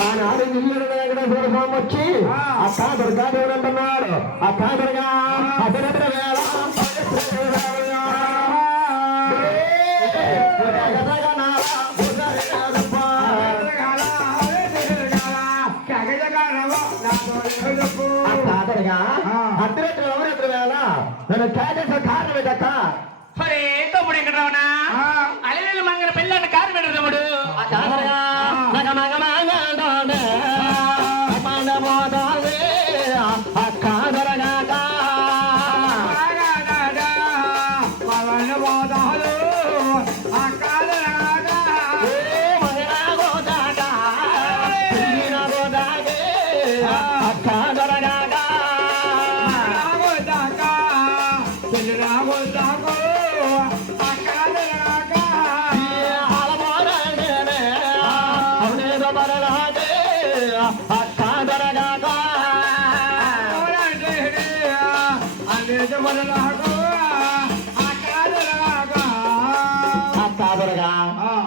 ఆనాడు ఇల్లు వెంకటేశ్వర స్వామి వచ్చి అక్క దేవుడు అంటున్నాడు నన్ను క్యాన్సర్ కారణం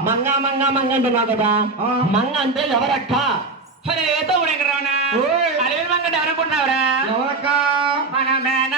మంగ మంగ మంగ అంటున్నావు కదా మంగ అంటే ఎవరక్క ఒరే తమ్ముడు ఇక్కడ రావనా ఓయ్. అల్లెలు మంగన ఎవరనుకుంటున్నావురా మన మేన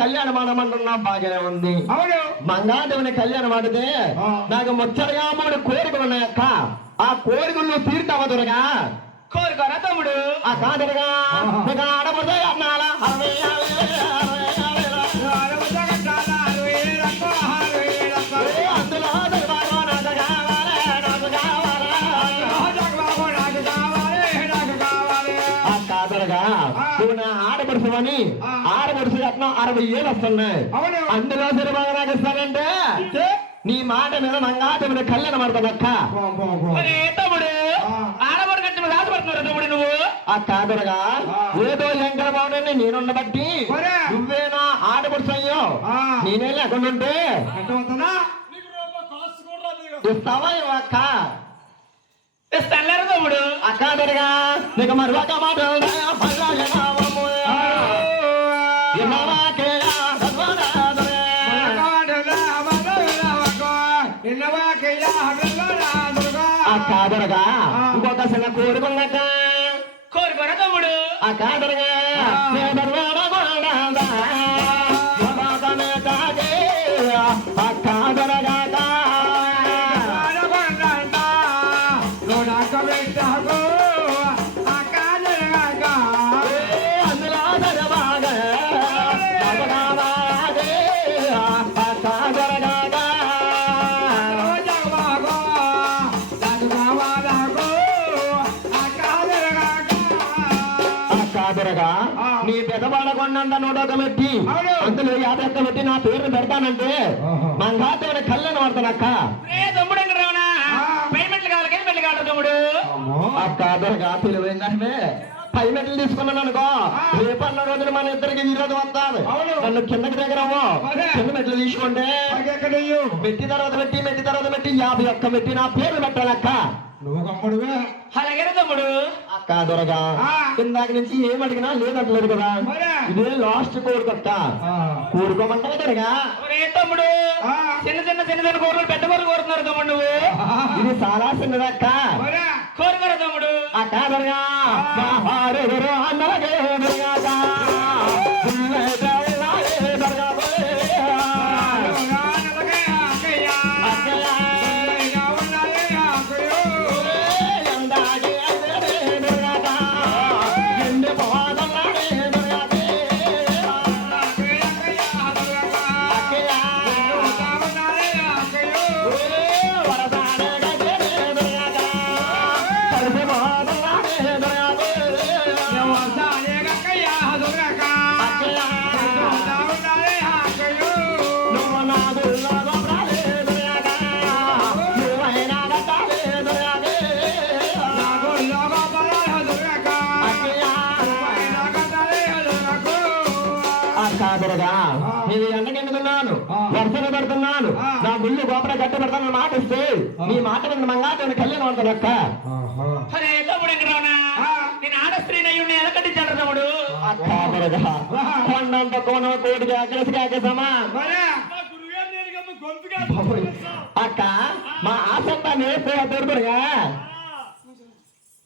కళ్యాణ మండమంటున్నా బాగానే ఉంది అవును మంగాదేవుని కళ్యాణం ఆడితే. నాకు ముచ్చటగా మూడు కోరికలు ఉన్నాయక్క ఆ కోరికలు తీరుతావా దొరగా కోరుకోరా తమ్ముడు ఆ కాదరగా ఆహా. నీకు ఆడపడితే అన్నాలా అరవై, అరవై, అరవై, అరవై, అరవై. ఏ అందులో దైవాలు నాకు కావాలి, నాకు కావాలి. ఆ కాదరగా ఆ. నువ్వు నా ఆడపడుచువని ఆ. ఆడపడుచు రత్నం అరవై ఏళ్ళు వస్తున్నాయి. అందులో సినిమాగా నాకు ఇస్తానంటే నీ మాట మీద తమ్ముడు. ఆడబడి కట్టి మీద తమ్ముడు నువ్వు? కాదరగా. ఆ. ఏదో శంకర బాబుని నేనుండబట్టి ఒరే. నువ్వేనా ఆ. నేనే లేకుండా ఉంటే ఇస్తావా అక్క? ఇస్తాను తమ్ముడు? కాదరగా. నీకు మరొక మాట ఇంకొక చిన్న కోరుకున్నాక కోరుకోరా తమ్ముడు ఆ. కాదరగా కాదరగా ఆ కాదరగా ఆ. నీ పెదవాడగొండంత నూటొక మెట్టి. అందులో యాభై ఒక్క మెట్టి నా పేరు పెడతానంటే ఆహా. మంగాదేవుని కళ్యాణం ఆడతానక్క రే తమ్ముడు ఎక్కడ రావనా ఆ. పై మెట్లు కావాలి కింద మెట్లు కావాలి తమ్ముడు ఆ. కాదరగా తెలివైందంటే పై మెట్లు తీసుకున్నాను అనుకో ఆ. రేపన్న రోజున మన ఇద్దరికి విరోధం వస్తుంది? అవును. నన్ను కిందకి దగ్గరవు. కింద మెట్లు తీసుకుంటే మెట్టి తర్వాత మెట్టి మెట్టి తర్వాత మెట్టి యాభై ఒక్క మెట్టి నా పేరు పెట్టాలక్క నువ్వు అలాగే తమ్ముడు. అక్క దొరగా. ఇందాక నుంచి ఏం అడిగినా లేదంటలేదు కదా. ఇదే లాస్ట్ కోరుకొక్క కోరుకోమంటావా దొరగా? ఒరే తమ్ముడు. చిన్న చిన్న చిన్న చిన్న కూరలు పెద్ద కూరలు కోరుతున్నారు తమ్ముడు నువ్వు. ఇది చాలా చిన్నదక్క కోరుకోరా తమ్ముడు. అక్క దొరగా. மாறுகிறான் పెడుతున్నాను నా గుళ్ళు గోపర గట్టి పెడతాను మాట ఇస్తే నీ మాట విన్న మంగా నేను కళ్యాణం అక్క. అరే తమ్ముడు వెంకటరమణ నేను అయ్యుండి ఎలకట్టించాడు తమ్ముడు. కొండంత కలిసి కాకేసమా అక్క మా ఆసంతా నేర్పే తోడుగా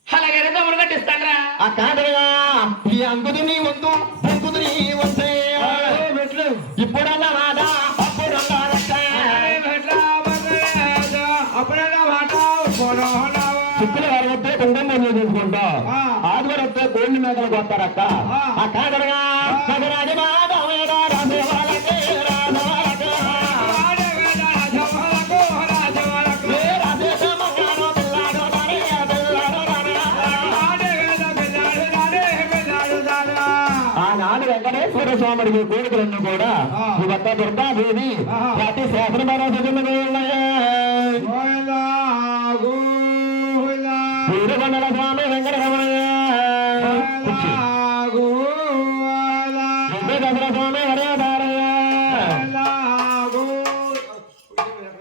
అలాగే తమ్ముడు కట్టిస్తానరా ఆ కాదురుగా ఈ అంకుది నీ వంతు పిల్లాడో రానే. ఆనాడు వెంకటేశ్వర స్వామికి కోరికలన్నీ కూడా దుర్గాదేవి ప్రతి వీరగొండల స్వామి